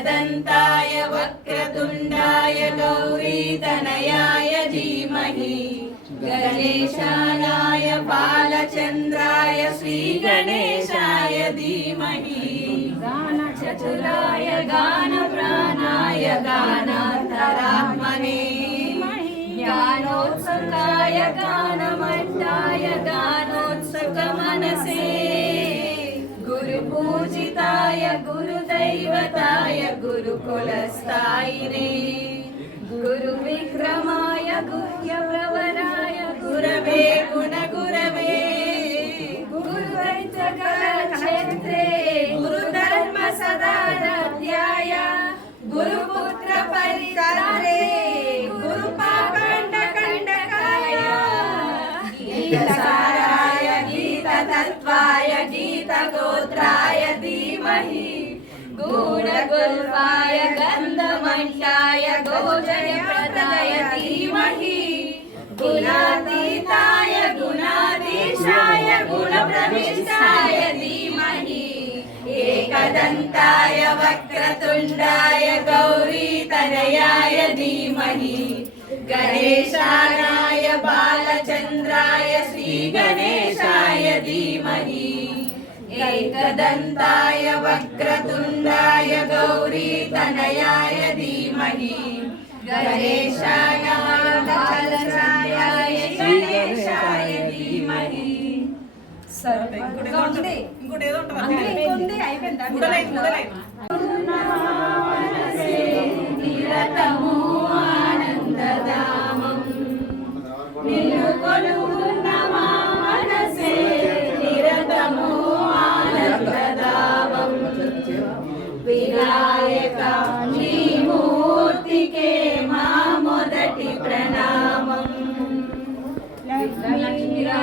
एकदन्ताय वक्रतुण्डाय गौरीतनयाय धीमहि। गणेशानाय बालचन्द्राय श्रीगणेशाय धीमहि। गानचतुराय गानप्राणाय गानान्तरात्मने ज्ञानोत्सुकाय गानमण्डाय गानोत्सुकमनसे పూజితాయ గురుదైవతాయ గురుకులస్థాయినే. గురు విక్రమాయ గుహ్య ప్రవరాయ గురవే గుణ గురవే గురుక్షేత్రే గురుధర్మ సదాధ్యాయ గురుపుత్ర పరికరా गुणगुल्पाय गन्धमण्डाय गोजयप्रदाय धीमहि। गुणातीताय गुणाधीशाय गुणप्रविष्टाय धीमहि। एकदन्ताय वक्रतुण्डाय गौरीतनयाय धीमहि। गणेशानाय बालचन्द्राय श्रीगणेशाय ఏకదంతాయ వక్రతుండాయ గౌరీతనయాయ ధీమహి గణేశాయ గణేశాయ ధీమహి ఇంకోటి ఏదో ఉంటుంది అయిపోయింది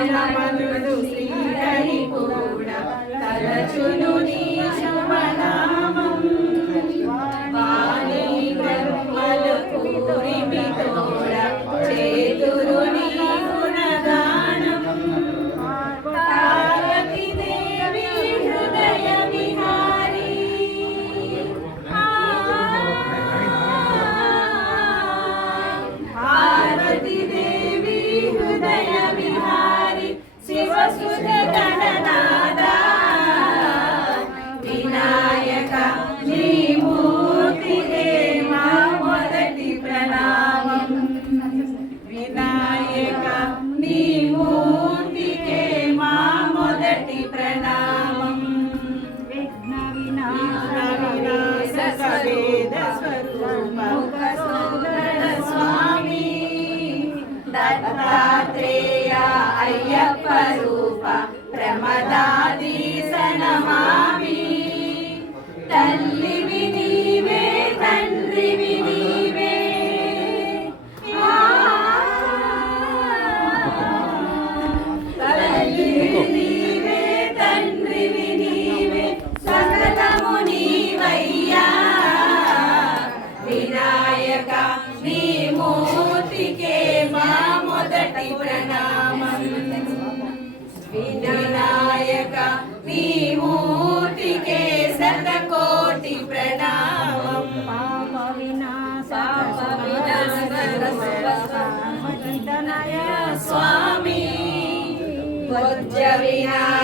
లక్ష్మీరమణుడు దత్తాత్రేయ అయ్యప్ప రూప ప్రమదాదీసనమామి తల్లివి తల్లి నీ మూర్తికే శతకోటి ప్రణామం పాప వినాశ స్వామి వజ్ర వినాయక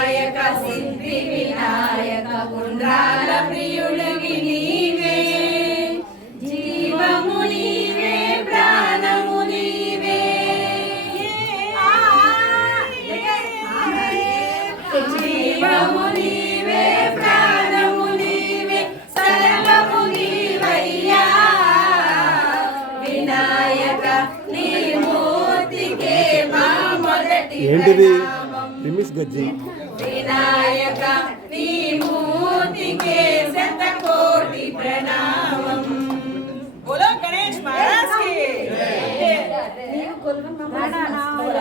ఏంటిది? రిమిస్ గజ్జి. వినాయక నీ మూర్తికే శత కోటి ప్రణామం. బోలో గణేష్ మహారాజ్కి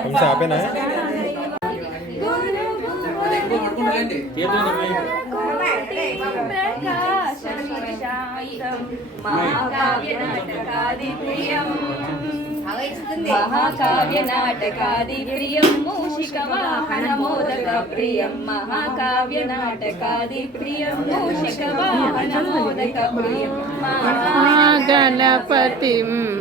ఇంకా ఆపేనా? తీర్థం మహాకావ్యనాటకాది ప్రియం. మహాకావ్యనాటకాది ప్రియం. మూషికవాహనమోదక ప్రియం. ప్రియం.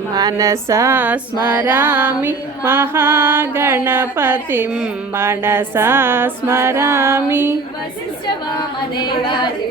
మనసా స్మరామి. మహాగణపతి మనసా స్మరామి. వశిష్ట వామదేవాది